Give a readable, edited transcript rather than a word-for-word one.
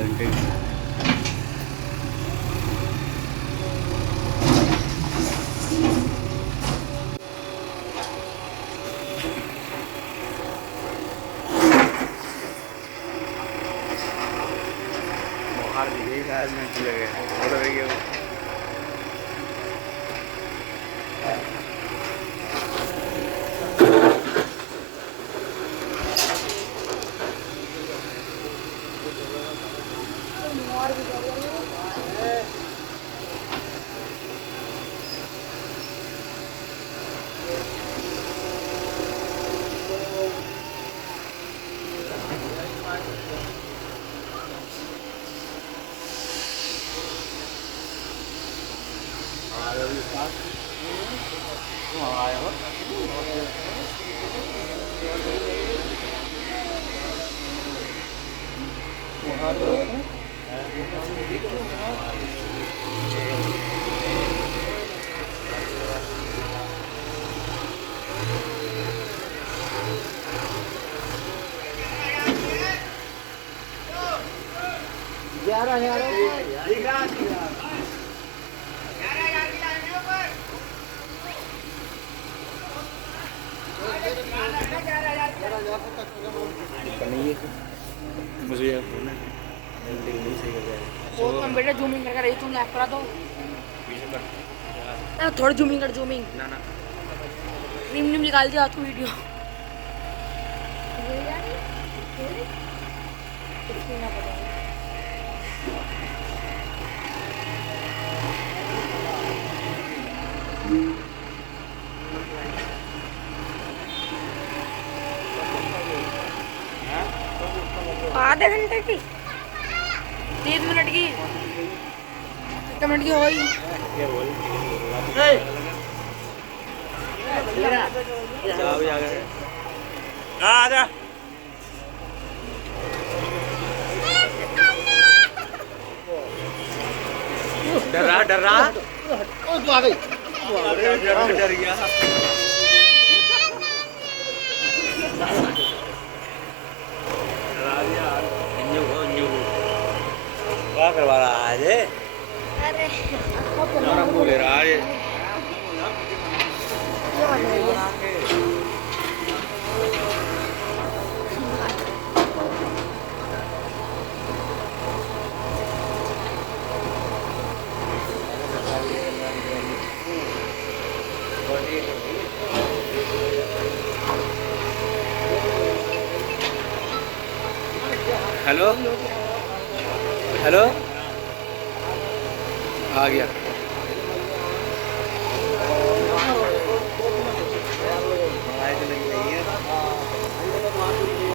घंटे मुझे ये फोन है नहीं सही कर रहा है। वो तुम बेटा जूमिंग करके रही तुम लैप करा दो थोड़ा जूमिंग कर जूमिंग ना ना निम निम निकाल दिया आपको वीडियो आधे घंटे की 3 मिनट की 1 मिनट की हो गई आजा डर रहा तू आ गई डर गया क्या करवा रहा है ये? अरे बोले रहा है हेलो हेलो आ गया